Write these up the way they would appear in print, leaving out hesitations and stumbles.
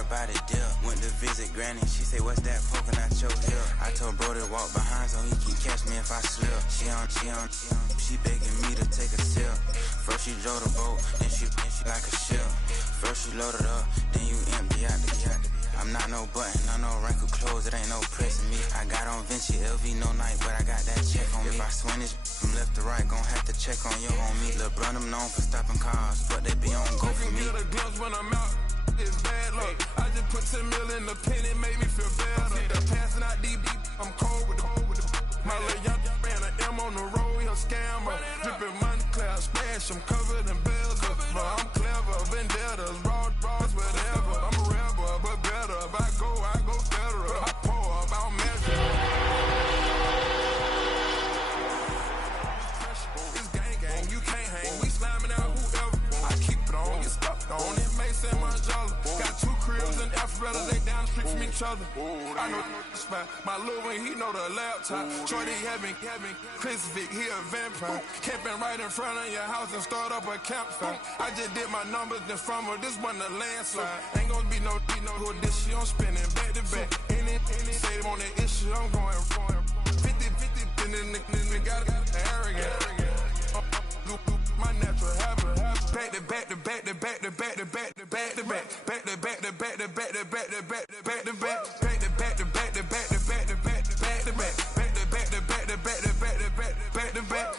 everybody dip. Went to visit Granny, she say, what's that poking out your hip? I told bro to walk behind so he can catch me if I slip. She begging me to take a sip. First she drove the boat, then she like a ship. First you load it up, then you empty out the yacht. I'm not no button, I'm no wrinkled clothes, it ain't no pressing me. I got on Vinci, LV, no night, but I got that check on me. If I swing this from left to right, gon' have to check on your homie. Lil' bro, I'm known for stopping cars, but they be on go for me. Get a glimpse when I'm out, it's bad luck. I just put 10 mil in the pen, it made me feel better. Passing out DB, I'm cold with the my little young ran an M on the road, he a scammer. Dripping money, clear, splash, I'm covered in bells. But I'm clever, vendettas, raw, whatever. I'm a rebel, but better. If I go federal. I pour about measure. This gang, you can't hang. We slamming out whoever. I keep it on, get stuck on. It may say Manjala. Got 2 cribs in Alpharetta, they down the street from each other. I know the spot. My little one, he know the laptop. Shorty having Chris Vic, he a vampire. Camping right in front of your house and start up a campfire. I just did my numbers then from her, this one a landslide. Ain't gonna be no who this shit, I'm spinning back to back. Any say they want that issue, I'm going 50, and then the got arrogant. My natural habit. Back to back to back to back to back to back to back to back. Back to back to back to back to back to back to back to back. Back to back to back to back to back to back to back to back. Back to back to back to back to back to back to back.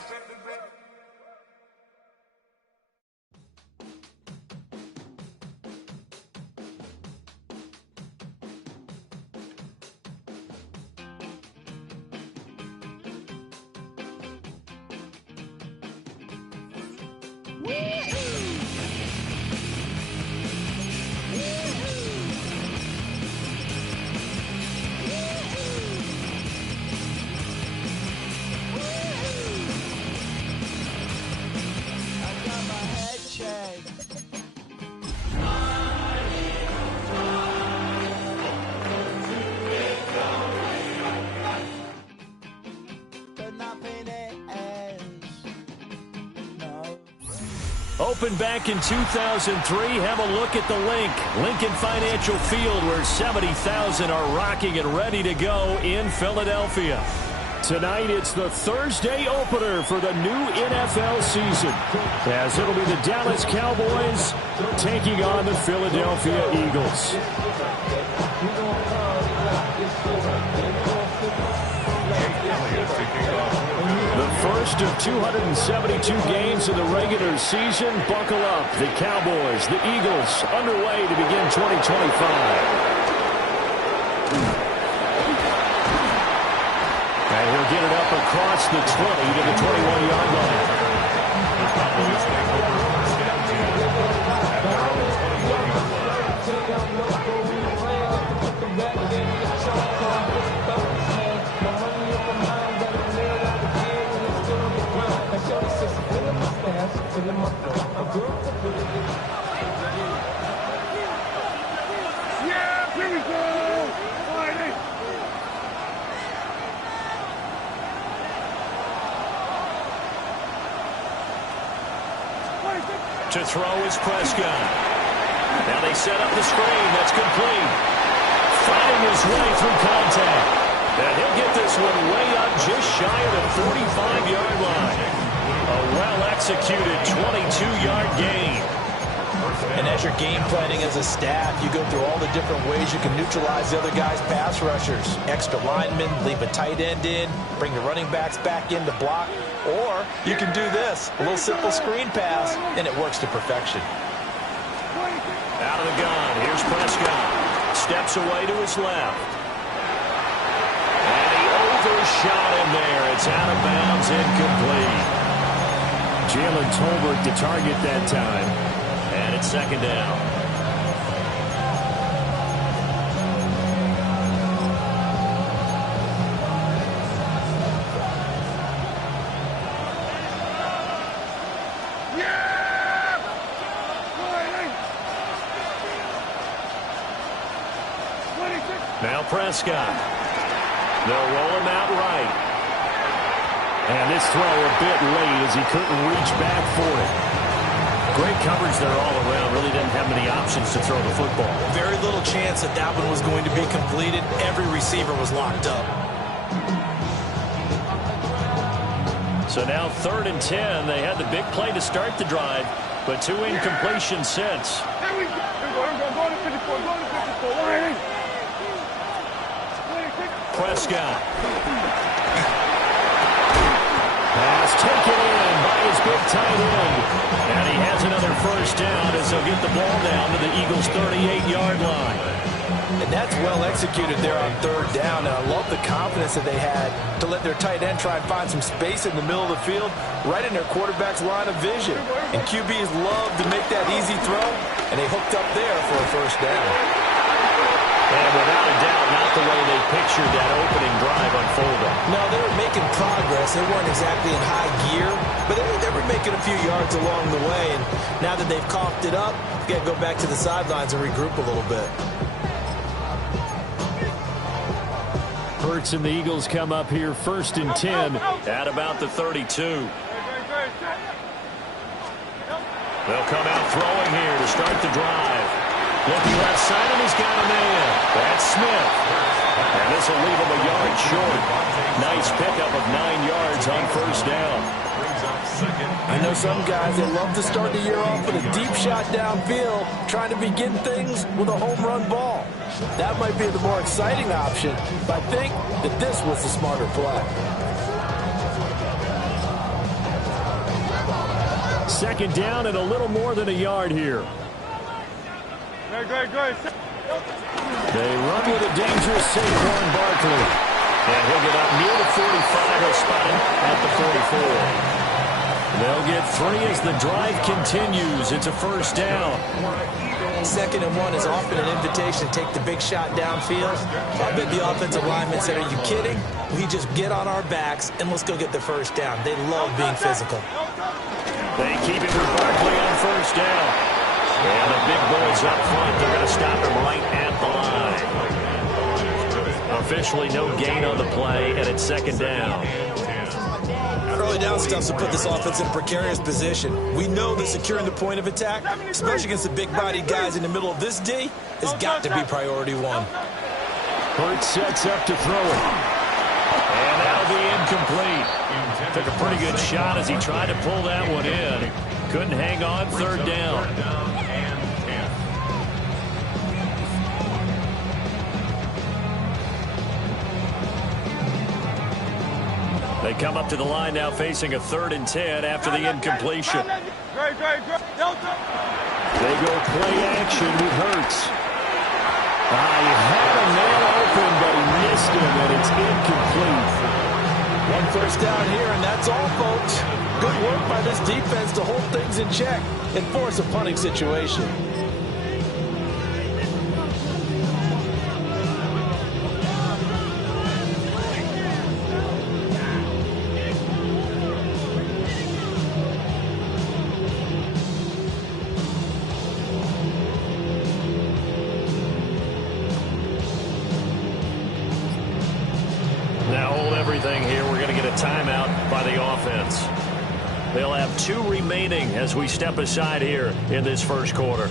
Opened back in 2003. Have a look at the Lincoln Financial Field, where 70,000 are rocking and ready to go in Philadelphia. Tonight, it's the Thursday opener for the new NFL season, as it'll be the Dallas Cowboys taking on the Philadelphia Eagles. The first of 272 games of the regular season. Buckle up. The Cowboys, the Eagles, underway to begin 2025. And he'll get it up across the 20 to the 21-yard line. Yeah, here we go! Fighting! To throw is Prescott. Now they set up the screen. That's complete. Fighting his way through contact. And he'll get this one way up just shy of the 45-yard line. A well-executed 22-yard gain. And as you're game planning as a staff, you go through all the different ways you can neutralize the other guy's pass rushers. Extra linemen, leave a tight end in, bring the running backs back in to block. Or you can do this, a little simple screen pass, and it works to perfection. Out of the gun, here's Prescott. Steps away to his left. And he overshot him there. It's out of bounds, incomplete. Jalen Tolbert the target that time. And it's second down. Now Prescott. They'll roll him out right. And this throw a bit late as he couldn't reach back for it. Great coverage there all around. Really didn't have many options to throw the football. Very little chance chance that that one was going to be completed. Every receiver was locked up. So now 3rd and 10. They had the big play to start the drive, but 2 incompletions since. Here we go. Go to 54. Go to 54. Wide. Prescott. Pass taken in by his big tight end. And he has another first down as he'll get the ball down to the Eagles' 38-yard line. And that's well executed there on 3rd down. And I love the confidence that they had to let their tight end try and find some space in the middle of the field, right in their quarterback's line of vision. And QBs love to make that easy throw, and they hooked up there for a first down. And without a doubt, not the way they pictured that opening drive unfolding. No, they were making progress. They weren't exactly in high gear, but they were making a few yards along the way. And now that they've coughed it up, they've got to go back to the sidelines and regroup a little bit. Hurts and the Eagles come up here 1st and 10 at about the 32. They'll come out throwing here to start the drive. Looking left side, and he's got a man. That's Smith. And this will leave him a yard short. Nice pickup of 9 yards on first down. I know some guys, they love to start the year off with a deep shot downfield, trying to begin things with a home run ball. That might be the more exciting option, but I think that this was the smarter play. 2nd down and a little more than a yard here. Good. They run with a dangerous Saquon Barkley. And he'll get up near the 45. He'll spot him at the 44. They'll get 3 as the drive continues. It's a first down. 2nd and 1 is often an invitation to take the big shot downfield. I bet the offensive linemen said, are you kidding? We just get on our backs and let's go get the first down. They love being physical. They keep it with Barkley on first down. And the big boys up front, they're going to stop him right at the line. Officially no gain on the play, and it's 2nd down. Early down stuff to put this offense in a precarious position. We know that securing the point of attack, especially against the big-bodied guys in the middle of this D, has got to be priority 1. Hurts sets up to throw it. And that'll be incomplete. Took a pretty good shot as he tried to pull that one in. Couldn't hang on, 3rd down. They come up to the line now facing a 3rd and 10 after the incompletion. They go play action with Hurts. He had a man open, but he missed him, and it's incomplete. 1 first down here, and that's all, folks. Good work by this defense to hold things in check and force a punting situation. Now hold everything here. We're going to get a timeout by the offense. They'll have 2 remaining as we step aside here in this first quarter.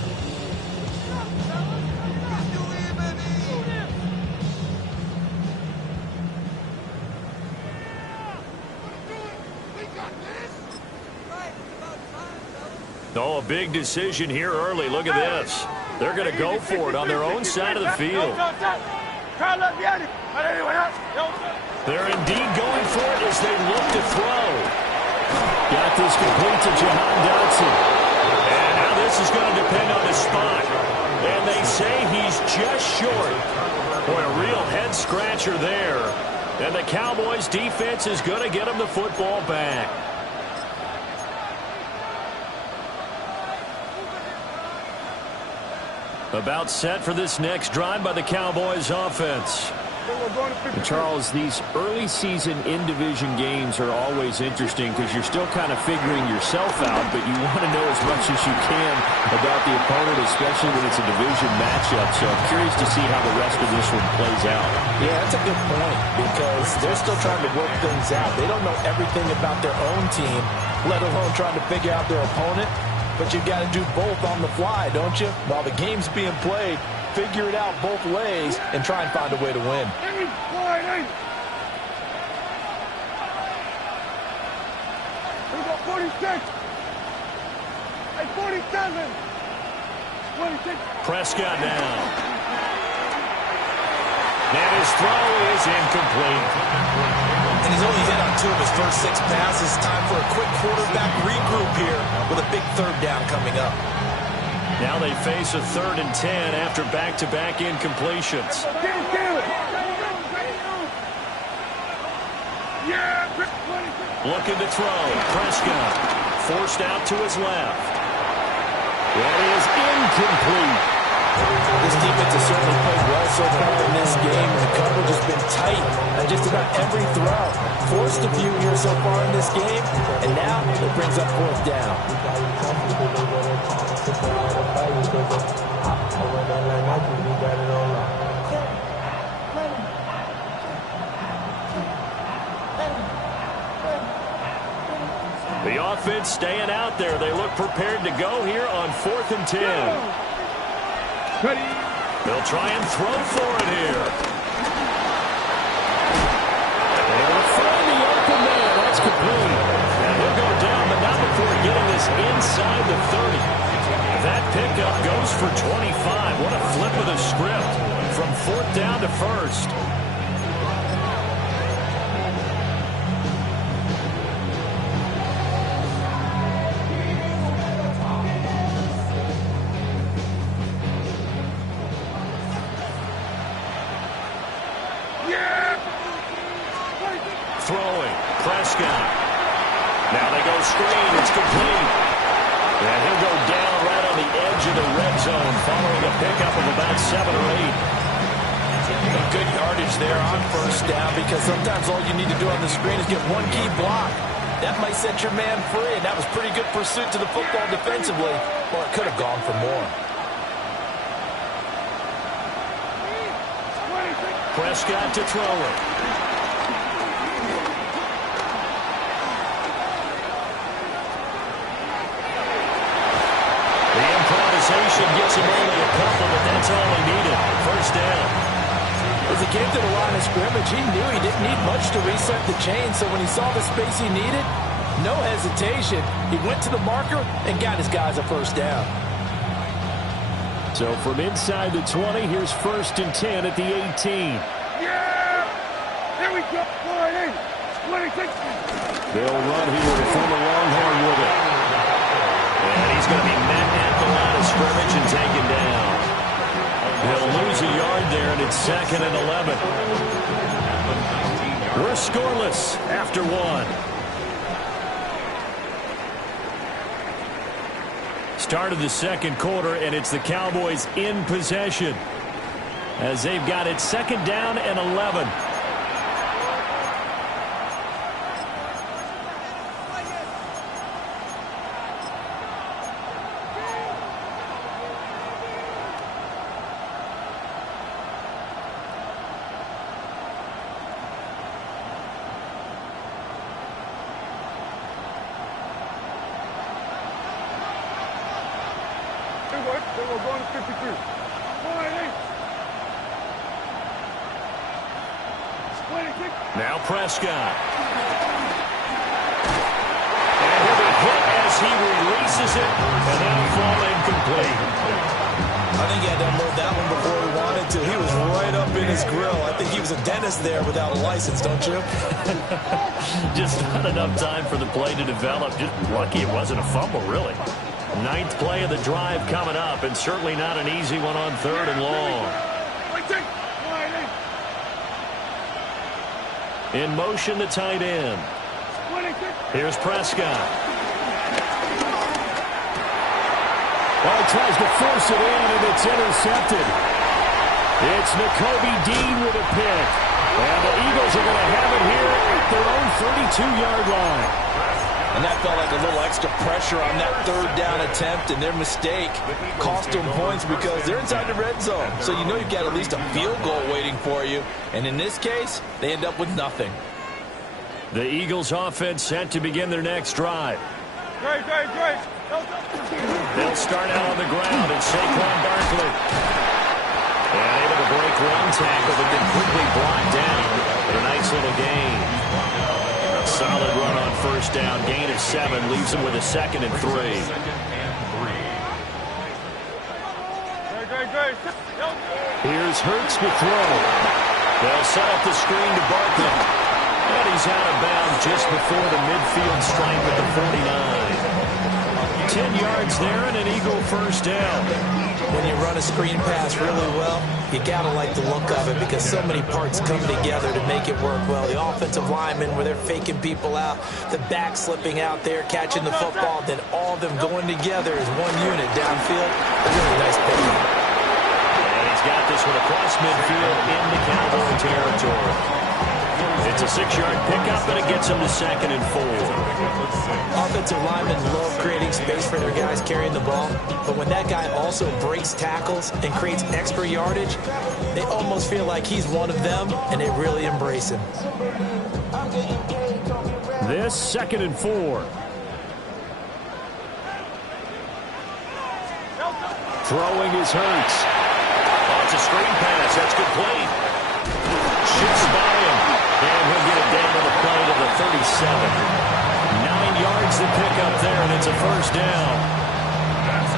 Oh, a big decision here early. Look at this. They're going to go for it on their own side of the field. They're indeed going for it as they look to throw. Got this complete to Jahan Dotson. And now this is going to depend on his spot. And they say he's just short. Boy, a real head-scratcher there. And the Cowboys' defense is going to get him the football back. About set for this next drive by the Cowboys offense. Charles, these early season in-division games are always interesting because you're still kind of figuring yourself out, but you want to know as much as you can about the opponent, especially when it's a division matchup. So I'm curious to see how the rest of this one plays out. Yeah, that's a good point because they're still trying to work things out. They don't know everything about their own team, let alone trying to figure out their opponent. But you've got to do both on the fly, don't you? While the game's being played, figure it out both ways and try and find a way to win. We got 46. Hey, 47. 26. Prescott now. And his throw is incomplete. And he's only hit on 2 of his first 6 passes. Time for a quick quarterback regroup here with a big third down coming up. Now they face a 3rd and 10 after back-to-back incompletions. Looking to throw. Prescott forced out to his left. That is incomplete. This defense has certainly played well so far in this game. The coverage has been tight on just about every throw. Forced a few here so far in this game, and now it brings up 4th down. The offense staying out there. They look prepared to go here on 4th and 10. They'll try and throw for it here. They'll find the open man. That's complete. And he'll go down, but not before getting this inside the 30. That pickup goes for 25. What a flip of the script from 4th down to 1st. Throwing. Prescott. Now they go screen. It's complete. And he'll go down right on the edge of the red zone following a pickup of about 7 or 8. Good yardage there on 1st down because sometimes all you need to do on the screen is get one key block. That might set your man free, and that was pretty good pursuit to the football defensively. Well, it could have gone for more. Prescott to throw it. Gets him only a couple, but that's all he needed. 1st down. As he came to the line of scrimmage, he knew he didn't need much to reset the chain, so when he saw the space he needed, no hesitation. He went to the marker and got his guys a 1st down. So from inside the 20, here's 1st and 10 at the 18. Yeah! Here we go. 26. They'll run here to form a Longhorn with it. And he's going to be met at the line of scrimmage and taken down. He'll lose a yard there, and it's 2nd and 11. We're scoreless after 1. Start of the 2nd quarter, and it's the Cowboys in possession as they've got it 2nd down and 11. We're going to 53. Now Prescott. And he'll be hit as he releases it, and that'll fall incomplete. I think he had to unload that one before he wanted to. He was right up in his grill. I think he was a dentist there without a license, don't you? Just not enough time for the play to develop. Just lucky it wasn't a fumble, really. 9th play of the drive coming up, and certainly not an easy one on 3rd and long. In motion, the tight end. Here's Prescott. Well, he tries to force it in, and it's intercepted. It's Nakobe Dean with a pick. And the Eagles are going to have it here at their own 32-yard line. And that felt like a little extra pressure on that 3rd down attempt, and their mistake cost them points because they're inside the red zone. So you know you've got at least a field goal waiting for you. And in this case, they end up with nothing. The Eagles offense set to begin their next drive. Great. They'll start out on the ground, and Saquon Barkley. one tackle, but then quickly blocked down. But a nice little gain. A solid run on first down. Gain of 7 leaves him with a 2nd and 3. Here's Hurts to throw. They'll set up the screen to Barkley. And he's out of bounds just before the midfield stripe at the 49. 10 yards there and an Eagle first down. When you run a screen pass really well, you got to like the look of it because so many parts come together to make it work well. The offensive linemen, where they're faking people out, the back slipping out there, catching the football, then all of them going together as one unit downfield. A really nice pickup. And he's got this one across midfield into Cowboy territory. It's a 6-yard pickup, and it gets him to 2nd and 4. Offensive linemen love creating space for their guys carrying the ball, but when that guy also breaks tackles and creates extra yardage, they almost feel like he's one of them, and they really embrace him. This 2nd and 4. Throwing is Hurts. Oh, it's a screen pass. That's complete. Shoots by him. And he'll get it down to the play to the 37. 9 yards to pick up there, and it's a first down.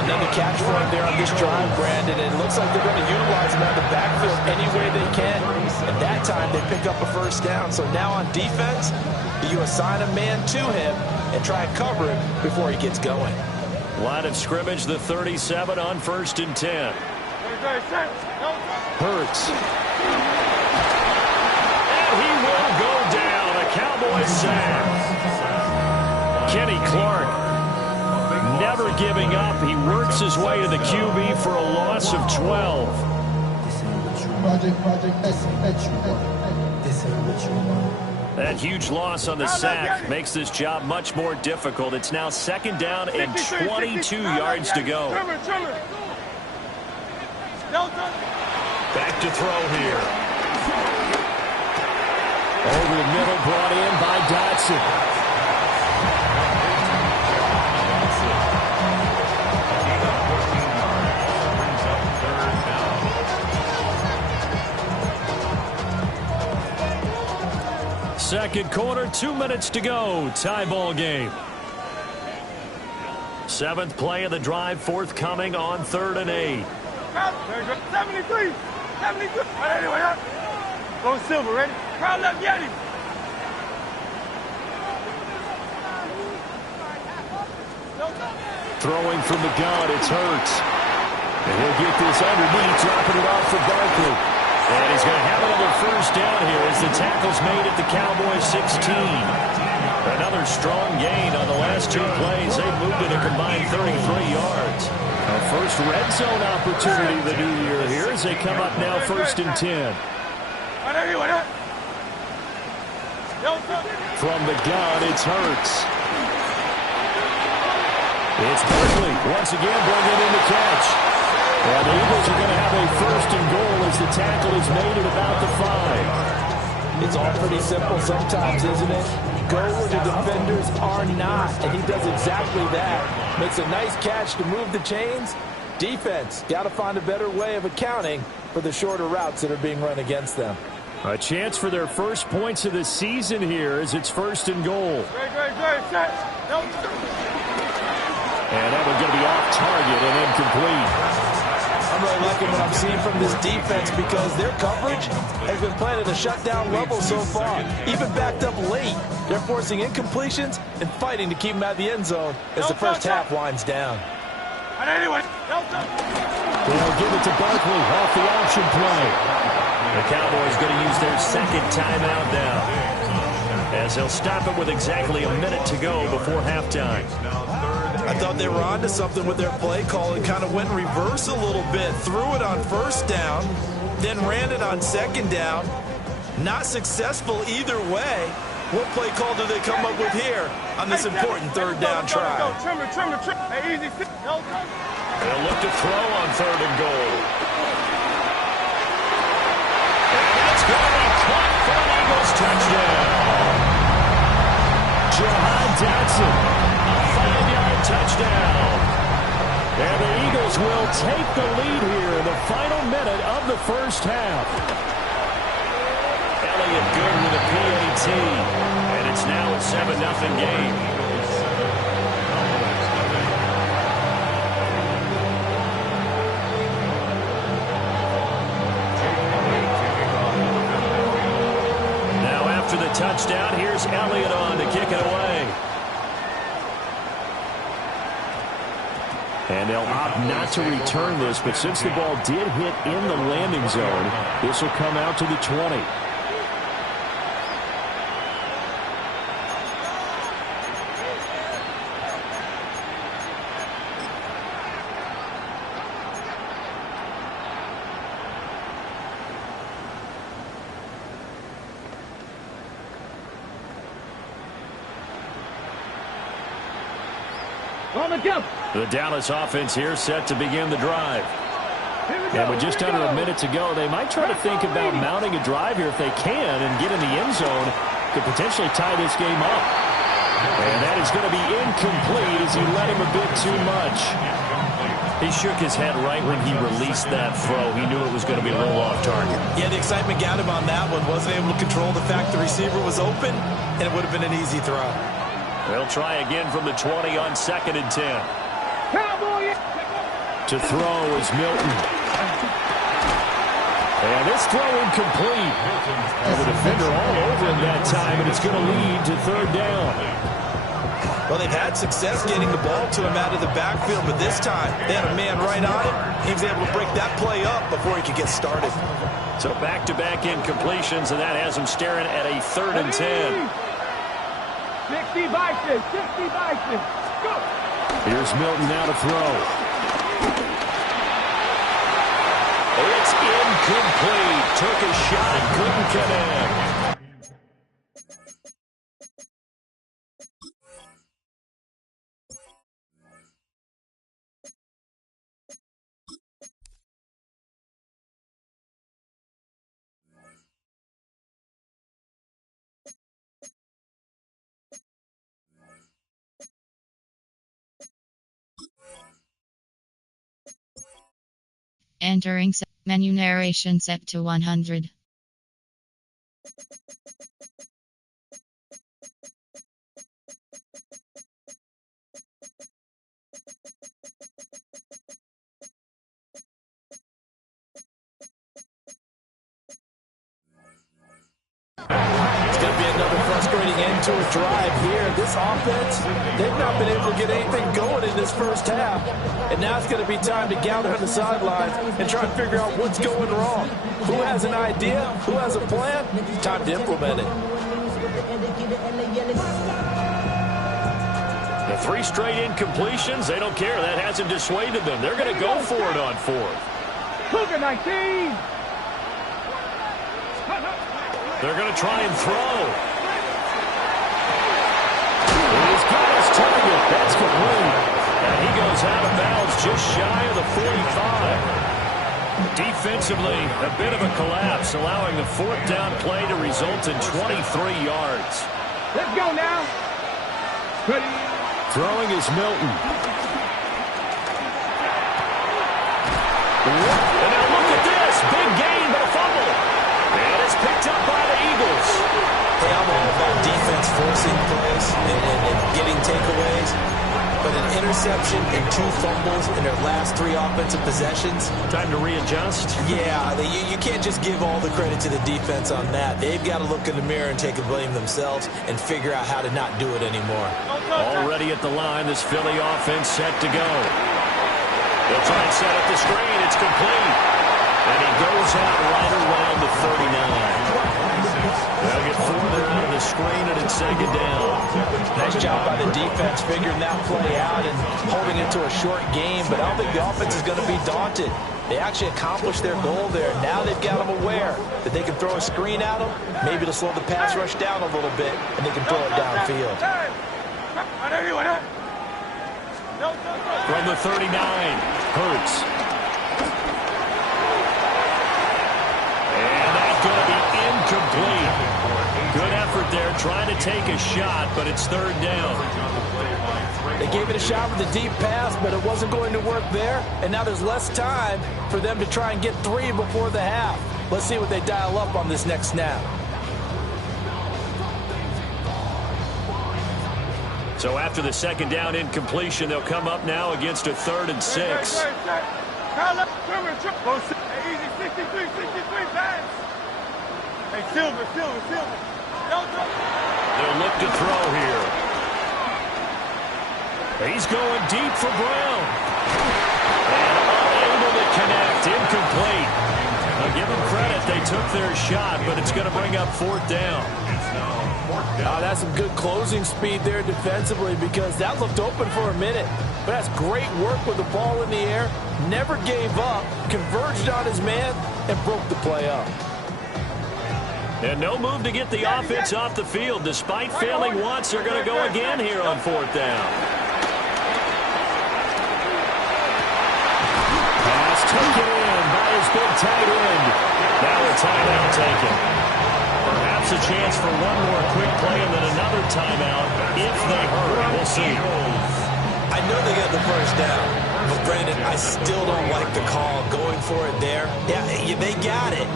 Another catch for him there on this drive, Brandon. And it looks like they're going to utilize him out of the backfield any way they can. And that time they pick up a first down. So now on defense, you assign a man to him and try and cover him before he gets going. Line of scrimmage, the 37 on 1st and 10. Hurts. He will go down. A Cowboy sack. Kenny Clark never giving up. He works his way to the QB for a loss of 12. That huge loss on the sack makes this job much more difficult. It's now 2nd down and 22 yards to go. Back to throw here. Over the middle, brought in by Dotson. Second quarter, 2 minutes to go. Tie ball game. 7th play of the drive, forthcoming on 3rd and 8. 73. 73. Anyway, go Silver, ready? Crowd left, Yeti. Throwing from the gun, it's Hurts. And he'll get this underneath, dropping it off for Barkley. And he's going to have another first down here as the tackle's made at the Cowboys 16. Another strong gain on the last 2 plays. They've moved it a combined 33 yards. A first red zone opportunity of the new year here as they come up now 1st and 10. From the gun, it's Hurts. It's Barkley once again bringing in the catch. And the Eagles are going to have a 1st and goal as the tackle is made at about the 5. It's all pretty simple sometimes, isn't it? Go where the defenders are not, and he does exactly that. Makes a nice catch to move the chains. Defense, got to find a better way of accounting for the shorter routes that are being run against them. A chance for their first points of the season here as it's 1st and goal. And that one's going to be off target and incomplete. I'm really liking what I'm seeing from this defense because their coverage has been playing at a shutdown level so far. Even backed up late, they're forcing incompletions and fighting to keep them out of the end zone as the first half winds down. They'll give it to Barkley off the option play. The Cowboys going to use their 2nd timeout now as they'll stop it with exactly a minute to go before halftime. I thought they were onto something with their play call. It kind of went in reverse a little bit. Threw it on 1st down, then ran it on 2nd down. Not successful either way. What play call do they come up with here on this important 3rd down try? They'll look to throw on 3rd and goal. And it's going to be caught for an Eagles touchdown. Jahan Dotson. A 5-yard touchdown. And the Eagles will take the lead here in the final minute of the first half. Elliott good with a PAT. And it's now a 7-0 game. Now after the touchdown, here's Elliott on to kick it away. And they'll opt not to return this, but since the ball did hit in the landing zone, this will come out to the 20. The Dallas offense here set to begin the drive. And with just under a minute to go, they might try to think about mounting a drive here if they can and get in the end zone to potentially tie this game up. And that is going to be incomplete as he let him a bit too much. He shook his head right when he released that throw. He knew it was going to be a little off target. Yeah, the excitement got him on that one. Wasn't able to control the fact the receiver was open, and it would have been an easy throw. They'll try again from the 20 on 2nd and 10. Cowboy! To throw is Milton. And this throw incomplete. The defender all over him that time, and it's going to lead to 3rd down. Well, they've had success getting the ball to him out of the backfield, but this time they had a man right on him. He was able to break that play up before he could get started. So back-to-back incompletions, and that has him staring at a 3rd and 10. 60 Bison, 60 Bison. Go! Here's Milton now to throw. It's incomplete. Took a shot, couldn't connect. Entering menu narration set to 100. It's going to be another frustrating end to a drive here. This offense, they've not been able to get anything going in this first half. And now it's going to be time to gather on the sidelines and try and figure out what's going wrong. Who has an idea? Who has a plan? Time to implement it. The 3 straight incompletions, they don't care. That hasn't dissuaded them. They're going to go for it on 4th. Cougar 19! They're going to try and throw. He's got his target. That's complete. And he goes out of bounds just shy of the 45. Defensively, a bit of a collapse, allowing the 4th down play to result in 23 yards. Let's go now. Ready. Throwing is Milton. And now look at this. Big gain, but a fumble. And it's picked up by the Eagles. Hey, I'm all about defense forcing plays and getting takeaways. But an interception and 2 fumbles in their last 3 offensive possessions. Time to readjust. Yeah, you can't just give all the credit to the defense on that. They've got to look in the mirror and take the blame themselves and figure out how to not do it anymore. Already at the line, this Philly offense set to go. They'll try and set up the screen. It's complete. And he goes out right around the 39. They'll get further out of the screen, and it's 2nd down. Nice job by the defense figuring that play out and holding it to a short game, but I don't think the offense is going to be daunted. They actually accomplished their goal there. Now they've got them aware that they can throw a screen at them, maybe to slow the pass rush down a little bit, and they can throw it downfield. From the 39, Hurts. And that's going to be incomplete. Good effort there They're trying to take a shot, but it's third down. They gave it a shot with a deep pass, but it wasn't going to work there. And now there's less time for them to try and get 3 before the half. Let's see what they dial up on this next snap. So after the second down incompletion, they'll come up now against a 3rd and 6. Hey, Silver. They'll look to throw here. He's going deep for Brown. And unable to connect. Incomplete. Now give them credit. They took their shot, but it's going to bring up 4th down. That's some good closing speed there defensively because that looked open for a minute. But that's great work with the ball in the air. Never gave up. Converged on his man and broke the play up. And no move to get the offense off the field. Despite failing once, they're going to go again here on 4th down. Pass taken in by his big tight end. Now a timeout taken. Perhaps a chance for one more quick play and then another timeout if they hurry. We'll see. I know they got the first down, but Brandon, I still don't like the call going for it there. Yeah, they got it.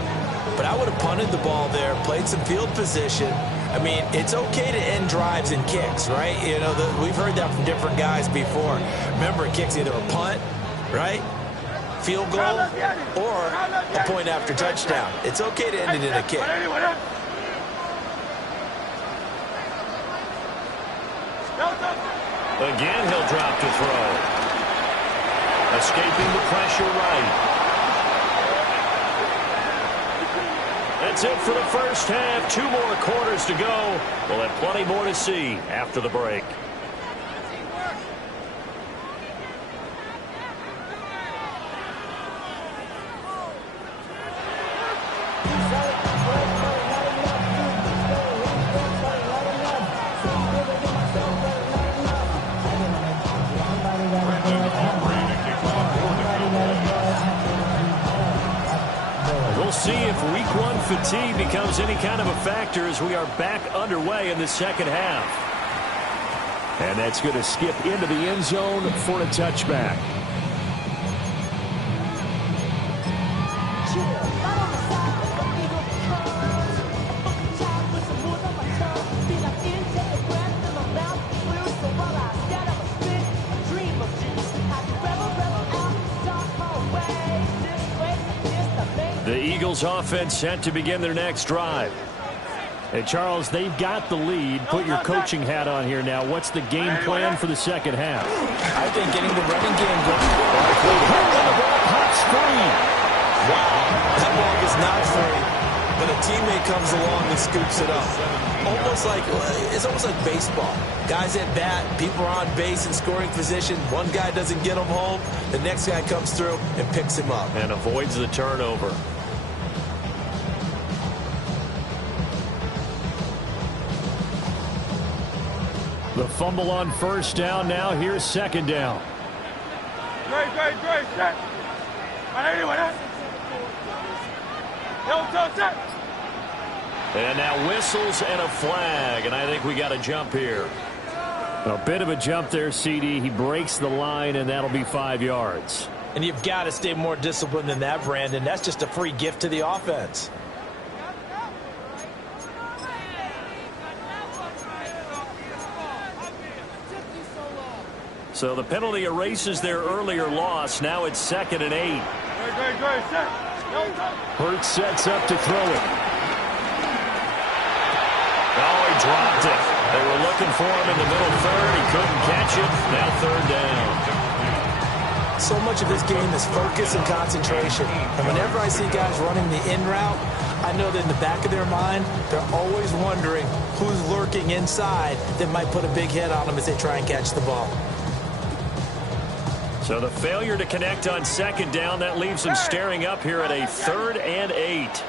But I would have punted the ball there, played some field position. I mean, it's okay to end drives and kicks, right? You know, we've heard that from different guys before. Remember, a kick's either a punt, right, field goal, or a point after touchdown. It's okay to end it in a kick. Again, he'll drop to throw. Escaping the pressure right. That's it for the first half. 2 more quarters to go. We'll have plenty more to see after the break. We'll see if week 1 fatigue becomes any kind of a factor as we are back underway in the second half. And that's going to skip into the end zone for a touchback. The Eagles offense set to begin their next drive. Hey, Charles, they've got the lead. Put your coaching hat on here now. What's the game plan for the second half? I think getting the running game going. The ball pops free. Wow, that ball is not free, but a teammate comes along and scoops it up. It's almost like baseball. Guys at bat, people are on base in scoring position. One guy doesn't get him home. The next guy comes through and picks him up. And avoids the turnover. The fumble on first down. Now here's second down. Great, set. And now whistles and a flag, and I think we got a jump here. A bit of a jump there, CD. He breaks the line, and that'll be 5 yards. And you've got to stay more disciplined than that, Brandon. That's just a free gift to the offense. So the penalty erases their earlier loss. Now it's 2nd and 8. Hurts sets up to throw it. Oh, he dropped it. They were looking for him in the middle third. He couldn't catch it. Now 3rd down. So much of this game is focus and concentration. And whenever I see guys running the in route, I know that in the back of their mind, they're always wondering who's lurking inside that might put a big hit on them as they try and catch the ball. So the failure to connect on 2nd down, that leaves them staring up here at a 3rd and 8.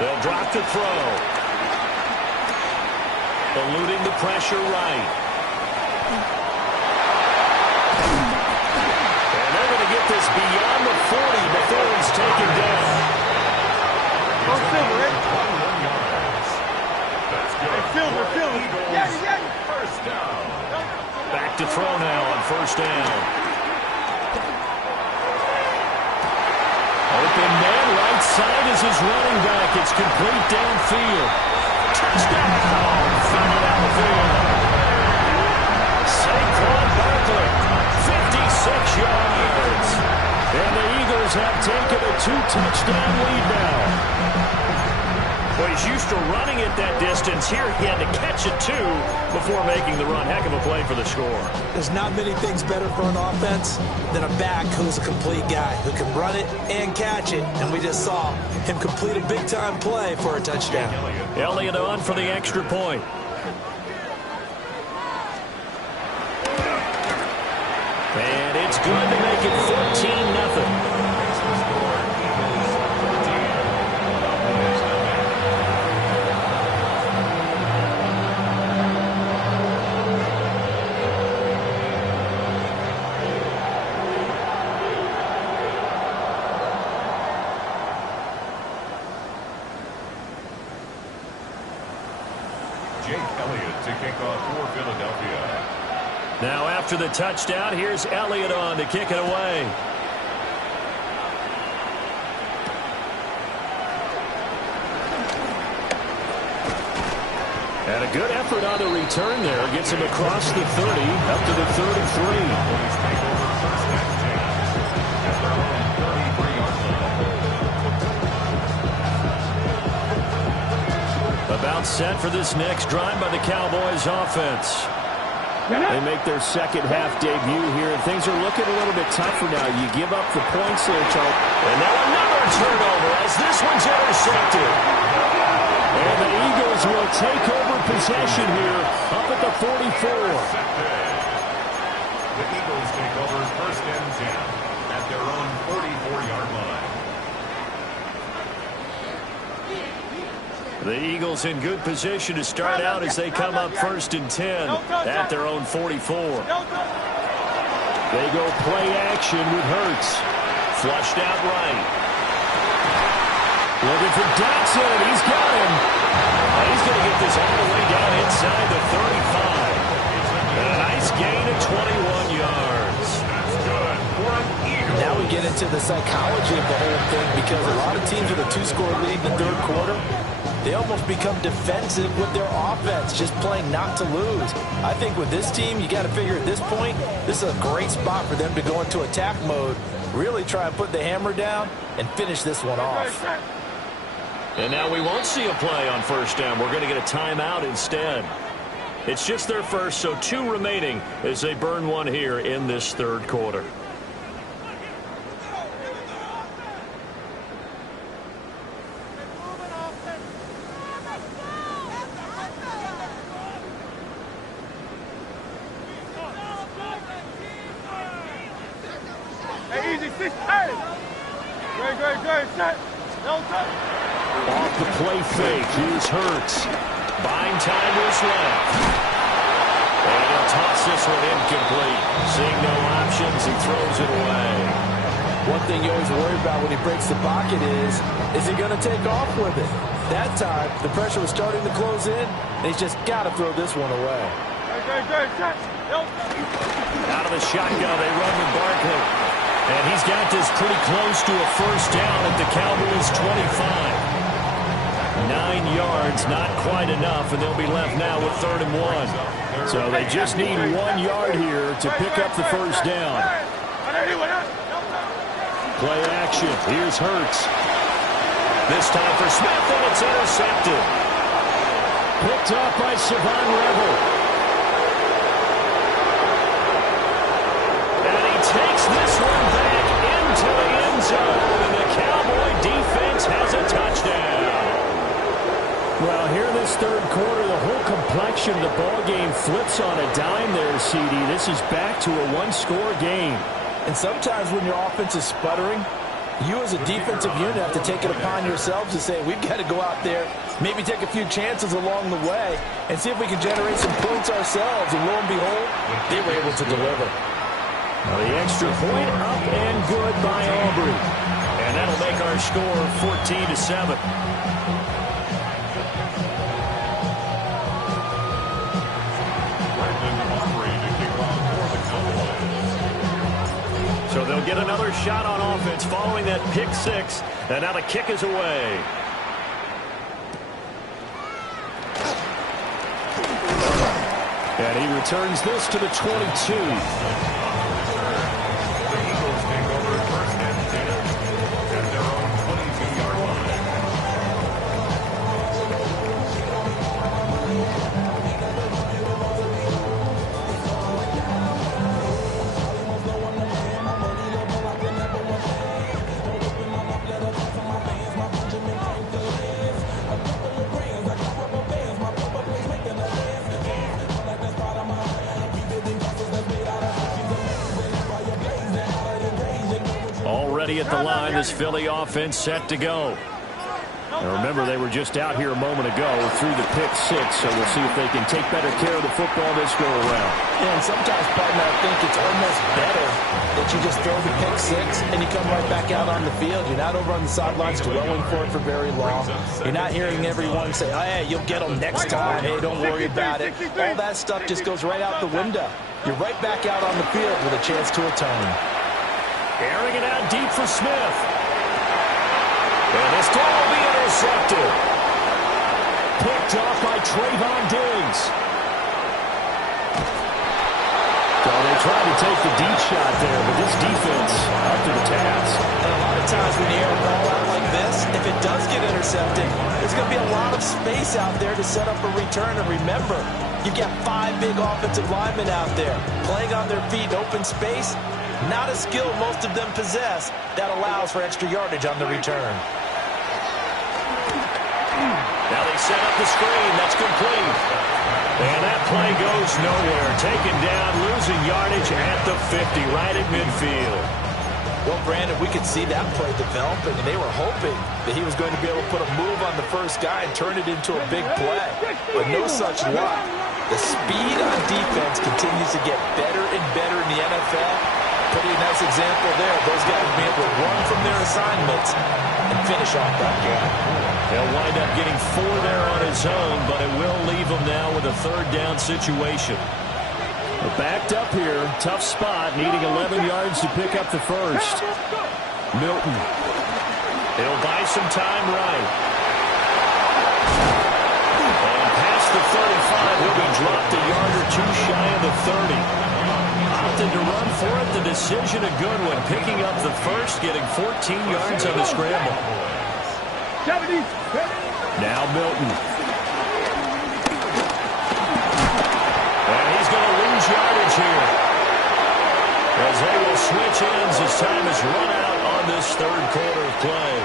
They'll drop to throw. Eluding the pressure right. And they're going to taken down. Silver. First down. Back to throw now on first down. Open man, right side is his running back. It's complete downfield. Touchdown, Philadelphia. Saquon Barkley, 56 yards. And the Eagles have taken a 2-touchdown lead now. Well, he's used to running it that distance. Here he had to catch it, too, before making the run. Heck of a play for the score. There's not many things better for an offense than a back who's a complete guy, who can run it and catch it. And we just saw him complete a big-time play for a touchdown. Elliott on for the extra point. And it's good to make it 14-0. Now after the touchdown, here's Elliott on to kick it away. And a good effort on the return there. Gets him across the 30, up to the 33. About set for this next drive by the Cowboys offense. They make their second half debut here, and things are looking a little bit tougher now. You give up the points there, Charles. And now another turnover as this one's intercepted. And the Eagles will take over possession here up at the 44. The Eagles take over first and 10 at their own 44-yard line. The Eagles in good position to start out as they come up first and 10 at their own 44. They go play action with Hurts. Flushed out right. Looking for Dotson. He's got him. He's going to get this all the way down inside the 35. And a nice gain of 21 yards. That's good for an Eagle. Now we get into the psychology of the whole thing, because a lot of teams with a 2-score lead in the third quarter, they almost become defensive with their offense, just playing not to lose. I think with this team, you got to figure at this point, this is a great spot for them to go into attack mode, really try and put the hammer down and finish this one off. And now we won't see a play on first down. We're going to get a timeout instead. It's just their first, so 2 remaining as they burn one here in this third quarter. Off the play fake, here's Hurts. Buying time to his left. And he'll toss this one incomplete. Seeing no options, he throws it away. One thing you always worry about when he breaks the pocket is he going to take off with it? That time, the pressure was starting to close in, and he's just got to throw this one away. Out of the shotgun, they run with Barkley. And he's got this pretty close to a first down at the Cowboys' 25. 9 yards, not quite enough, and they'll be left now with 3rd and 1. So they just need 1 yard here to pick up the first down. Play action. Here's Hurts. This time for Smith, and it's intercepted. Picked up by Savon Rebel. And he takes this one back into the end zone, and the Cowboy defense has a touchdown. Well, here in this third quarter, the whole complexion of the ball game flips on a dime there, CD. This is back to a 1-score game. And sometimes when your offense is sputtering, you as a defensive unit have to take it upon yourselves to say, we've got to go out there, maybe take a few chances along the way, and see if we can generate some points ourselves. And lo and behold, they were able to deliver. Well, the extra point up and good by Aubrey. And And that'll make our score 14-7. So they'll get another shot on offense following that pick six. And now the kick is away. And he returns this to the 22. At the line, this Philly offense set to go. Now remember, they were just out here a moment ago through the pick six, so we'll see if they can take better care of the football this go around. Yeah, and sometimes, partner, I think it's almost better that you just throw the pick six and you come right back out on the field. You're not over on the sidelines dwelling for it for very long. You're not hearing everyone say, oh, hey, you'll get them next time. Hey, don't worry about it. All that stuff just goes right out the window. You're right back out on the field with a chance to atone. Airing it out deep for Smith. And this ball will be intercepted. Picked off by Trayvon Diggs. So they tried to take the deep shot there, but this defense up to the task. And a lot of times when you air a ball out like this, if it does get intercepted, there's going to be a lot of space out there to set up a return. And remember, you've got 5 big offensive linemen out there playing on their feet in open space. Not a skill most of them possess that allows for extra yardage on the return. Now they set up the screen. That's complete. And that play goes nowhere. Taken down, losing yardage at the 50, right at midfield. Well, Brandon, we could see that play developing, and they were hoping that he was going to be able to put a move on the first guy and turn it into a big play. But no such luck. The speed on defense continues to get better and better in the NFL. Pretty nice example there. Those guys will be able to run from their assignments and finish off that game. He'll wind up getting 4 there on his own, but it will leave him now with a third down situation. We're backed up here. Tough spot, needing 11 yards to pick up the first. Milton. He'll buy some time right. And past the 35, he'll be dropped a yard or two shy of the 30. Opted to run for it. The decision a good one. Picking up the first, getting 14 yards on the scramble. Now Milton. And he's going to lose yardage here, as they will switch ends as time is run out on this third quarter of play.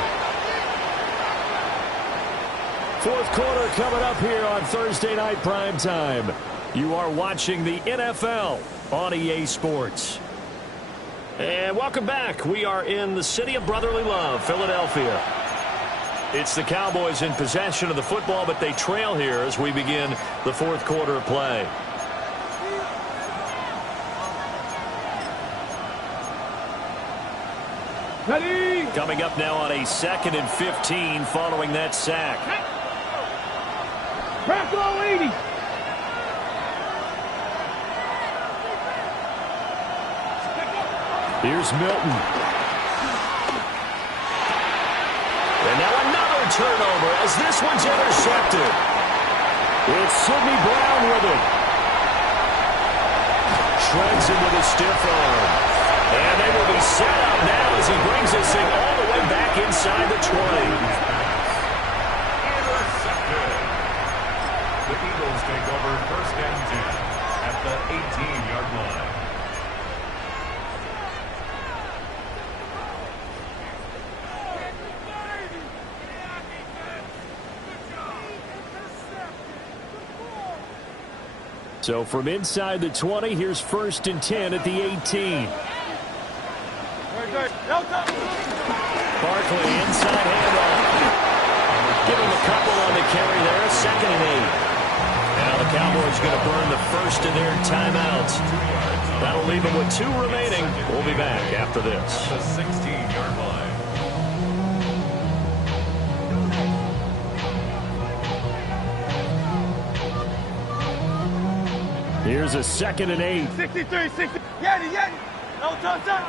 Fourth quarter coming up here on Thursday Night Prime Time. You are watching the NFL on EA Sports. And welcome back. We are in the city of brotherly love, Philadelphia. It's the Cowboys in possession of the football, but they trail here as we begin the fourth quarter of play. Ready. Coming up now on a 2nd and 15 following that sack. Crack low 80. Here's Milton. And now another turnover as this one's intercepted. It's Sidney Brown with it. Shreds him with a stiff arm. And they will be set up now as he brings this thing all the way back inside the 20. Intercepted. The Eagles take over 1st and 10 at the 18-yard line. So from inside the 20, here's 1st and 10 at the 18. Barkley, inside handoff. Give him a couple on the carry there, 2nd and 8. Now the Cowboys going to burn the first of their timeouts. That'll leave them with 2 remaining. We'll be back after this. The 16-yard line. Here's a 2nd and 8. 63, 60. Yeti. No touchdown.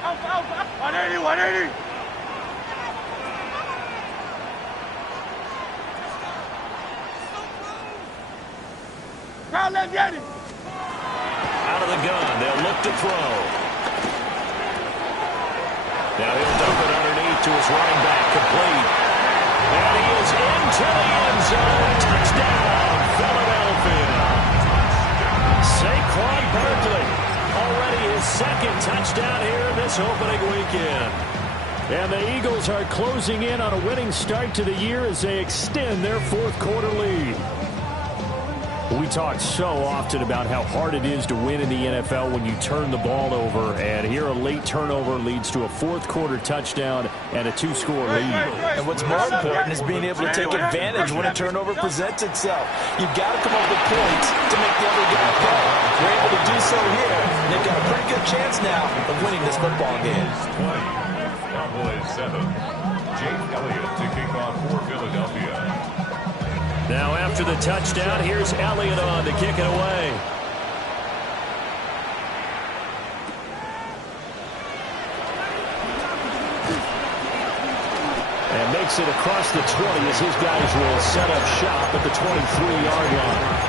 Alpha. 180. Crowd left Yeti. Out of the gun. They'll look to throw. Now he'll dump it underneath to his running back. Complete. And he is into the end zone. Touchdown, Philadelphia. Saquon Barkley, already his 2nd touchdown here in this opening weekend. And the Eagles are closing in on a winning start to the year as they extend their 4th quarter lead. We talk so often about how hard it is to win in the NFL when you turn the ball over, and here a late turnover leads to a 4th quarter touchdown and a 2-score lead. And what's more important is being able to take advantage when a turnover presents itself. You've got to come up with points to make the other guy pay. You're able to do so here, and they've got a pretty good chance now of winning this football game. Cowboys 7. Jake Elliott to kick off for Philadelphia. Now after the touchdown, here's Elliott on to kick it away. And makes it across the 20 as his guys will set up shop at the 23-yard line.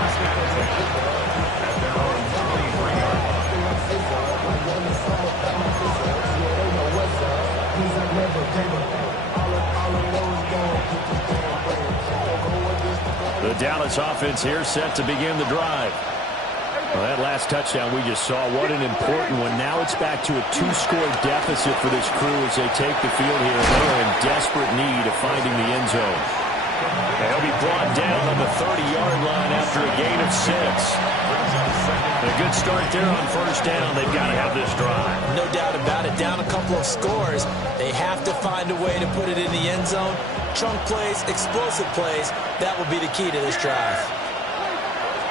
The Dallas offense here set to begin the drive. Well, that last touchdown we just saw, what an important one. Now it's back to a 2-score deficit for this crew as they take the field here. They are in desperate need of finding the end zone. They'll be brought down on the 30-yard line after a gain of 6. A good start there on 1st down. They've got to have this drive. No doubt about it. Down a couple of scores. They have to find a way to put it in the end zone. Chunk plays, explosive plays. That will be the key to this drive.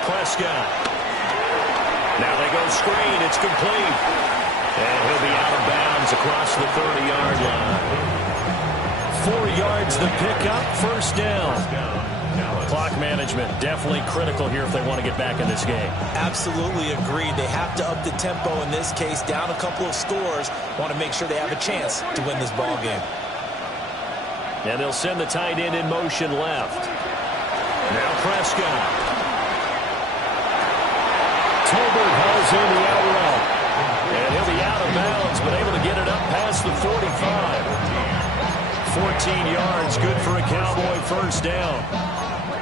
Prescott. Now they go screen. It's complete. And he'll be out of bounds across the 30-yard line. 4 yards the pickup. 1st down. Clock management definitely critical here if they want to get back in this game. Absolutely agreed. They have to up the tempo in this case. Down a couple of scores. Want to make sure they have a chance to win this ball game. And they'll send the tight end in motion left. Now Prescott. Tolbert hauls in the out route. And he'll be out of bounds, but able to get it up past the 45. 14 yards, good for a Cowboy 1st down.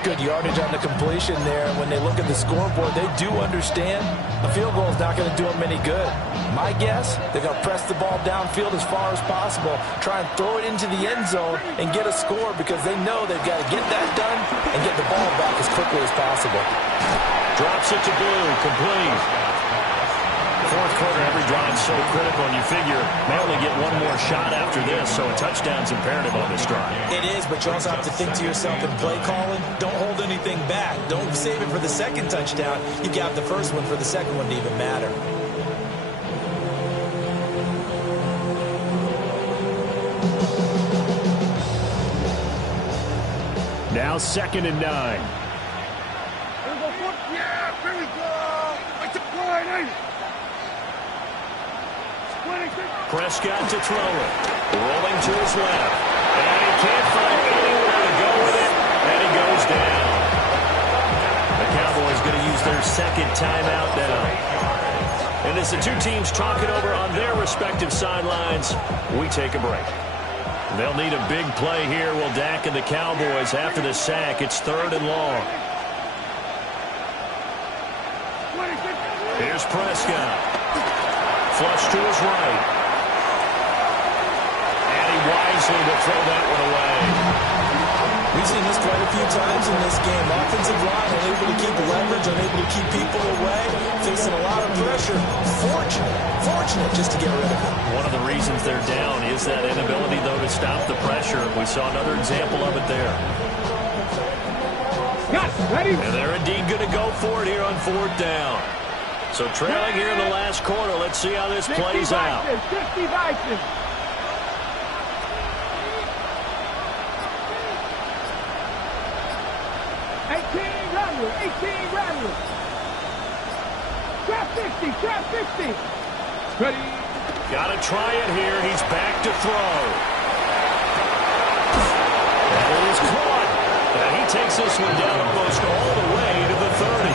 Good yardage on the completion there. When they look at the scoreboard, they do understand a field goal is not going to do them any good. My guess, they're going to press the ball downfield as far as possible, try and throw it into the end zone and get a score because they know they've got to get that done and get the ball back as quickly as possible. Drops it to Blue, complete. 4th quarter, every drive's so critical, and you figure they only get one more shot after this, so a touchdown's imperative on this drive. It is, but you also have to think to yourself in play calling, don't hold anything back. Don't save it for the 2nd touchdown. You got the 1st one for the 2nd one to even matter. Now 2nd and 9. Yeah, here we go. It's a point. Prescott to throw it. Rolling to his left. And he can't find anywhere to go with it. And he goes down. The Cowboys going to use their 2nd timeout now. And as the 2 teams talk it over on their respective sidelines, we take a break. They'll need a big play here. Will Dak and the Cowboys after the sack. It's 3rd and long. Here's Prescott. Flush to his right. And he wisely will throw that one away. We've seen this quite a few times in this game. Offensive line unable to keep leverage, unable to keep people away, facing a lot of pressure. Fortunate just to get rid of it. One of the reasons they're down is that inability, though, to stop the pressure. We saw another example of it there. Ready? And they're indeed going to go for it here on 4th down. So trailing here in the last quarter. Let's see how this plays out. 50 Vikings. 50, trap 50. Ready. Got to try it here. He's back to throw. And it is caught. And he takes this one down almost all the way to the 30.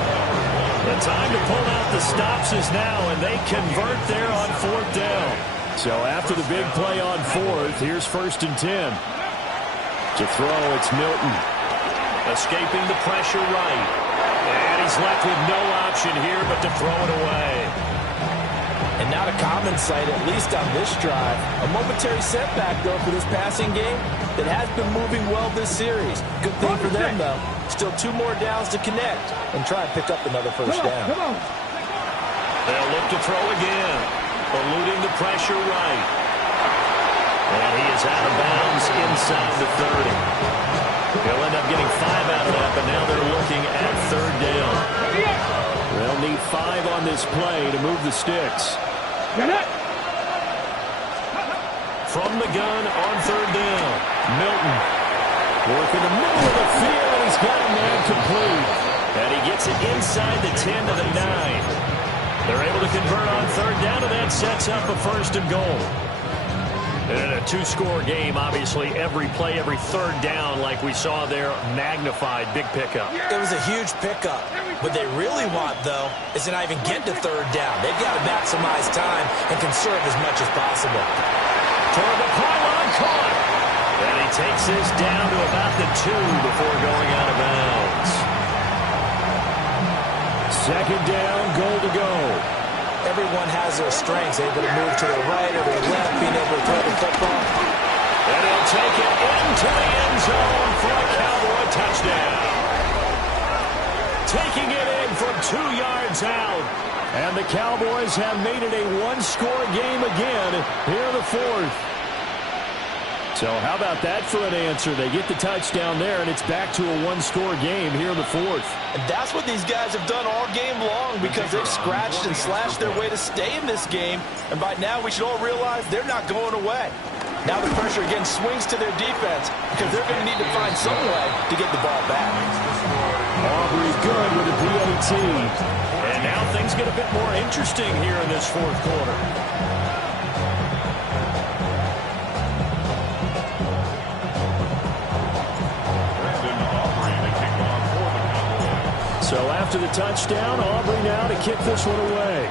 The time to pull out the stops is now, and they convert there on 4th down. So after the big play on 4th, here's 1st and 10. To throw, it's Milton. Escaping the pressure right. And he's left with no option here but to throw it away. And not a common sight, at least on this drive. A momentary setback, though, for this passing game that has been moving well this series. Good thing for them, though. Still 2 more downs to connect and try and pick up another first down. Come on. They'll look to throw again. Eluding the pressure right. And he is out of bounds inside the 30. He'll end up getting 5 out of that, but now they're looking at 3rd down. They'll need 5 on this play to move the sticks. From the gun on 3rd down, Milton. Working the middle of the field, and he's got a man complete. And he gets it inside the 10 to the 9. They're able to convert on 3rd down, and that sets up a 1st and goal. And in a 2-score game, obviously, every play, every 3rd down, like we saw there, magnified, big pickup. It was a huge pickup. What they really want, though, is to not even get to 3rd down. They've got to maximize time and conserve as much as possible. Toward the pylon, caught. And he takes this down to about the 2 before going out of bounds. 2nd down, goal to go. Everyone has their strengths, able to move to their right or their left, being able to throw the football. And he'll take it into the end zone for a Cowboy touchdown. Taking it in from 2 yards out. And the Cowboys have made it a 1-score game again here in the 4th. So how about that for an answer? They get the touchdown there, and it's back to a 1-score game here in the 4th. And that's what these guys have done all game long because they've scratched and slashed their way to stay in this game. And by now, we should all realize they're not going away. Now the pressure again swings to their defense because they're going to need to find some way to get the ball back. Aubrey good with a PAT. And now things get a bit more interesting here in this 4th quarter. So after the touchdown, Aubrey now to kick this one away.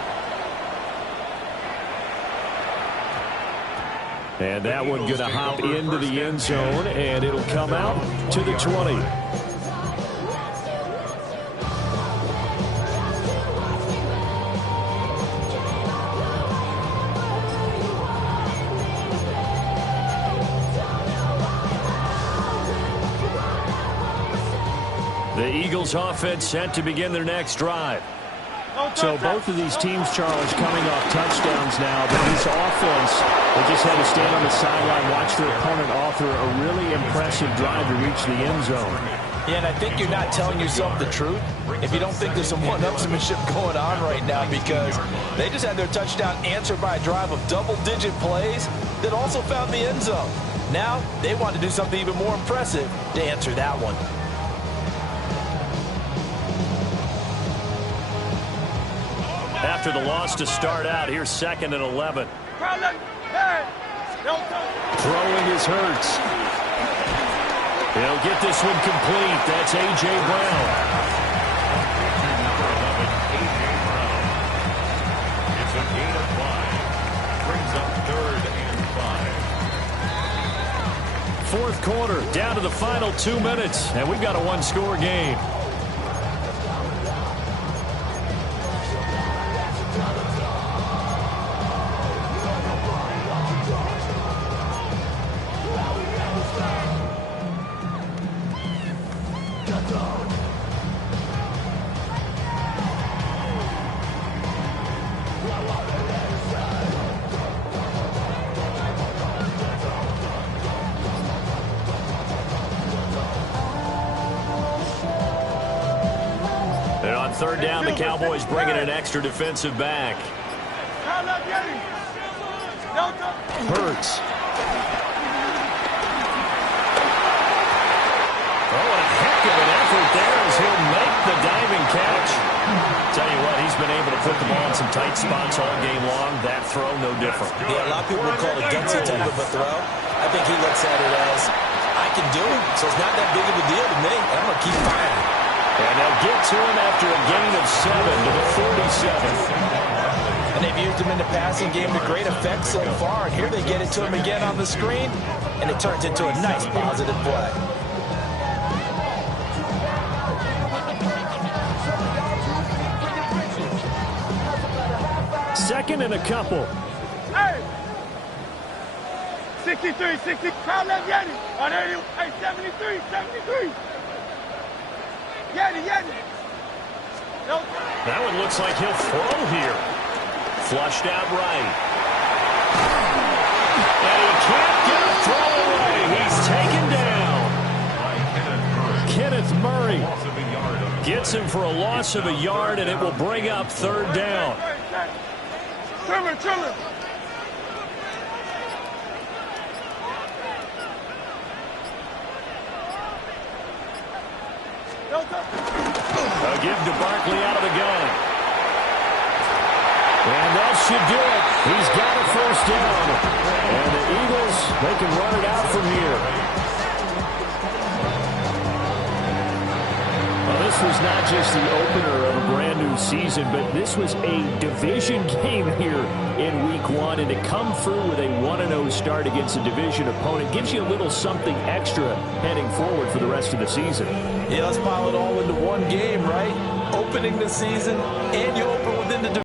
And that one going to hop into the end zone, and it'll come out to the 20. The Eagles offense set to begin their next drive. So both of these teams, Charles, coming off touchdowns now, but this offense, they just had to stand on the sideline, watch their opponent author a really impressive drive to reach the end zone. Yeah, and I think you're not telling yourself the truth if you don't think there's some one-upsmanship going on right now, because they just had their touchdown answered by a drive of double-digit plays that also found the end zone. Now they want to do something even more impressive to answer that one. After the loss to start out, here's 2nd and 11. Throwing is Hurts. He'll get this one complete. That's A.J. Brown. It's a gain of 5. Brings up 3rd and 5. 4th quarter, down to the final 2 minutes, and we've got a 1-score game. And on 3rd down, the Cowboys bringing an extra defensive back. Hurts. Oh, and a heck of an effort there as he'll make the diving catch. Tell you what, he's been able to put the ball in some tight spots all game long. That throw, no different. Yeah, a lot of people would call it a gutsy type of a throw. I think he looks at it as, I can do it, so it's not that big of a deal to me. I'm going to keep firing. And they'll get to him after a gain of 7 to the 47. And they've used him in the passing game to great effect so far. And here they get it to him again on the screen, and it turns into a nice positive play. Second and a couple. Hey! 63, 60. Crowd left Yeti. Oh, there he is. Hey, 73, 73. Yeti. No. That one looks like he'll throw here. Flushed out right. And he can't get a throw away. He's taken down. Kenneth Murray gets him for a loss of a yard, and it will bring up third down. Trimmer. A give to Barkley out of the gun. And that should do it. He's got a first down. And the Eagles, they can run it out from here. Well, this was not just the opener of a brand new season, but this was a division game here in Week 1. And to come through with a 1-0 start against a division opponent gives you a little something extra heading forward for the rest of the season. Yeah, let's pile it all into one game, right? Opening the season, and you open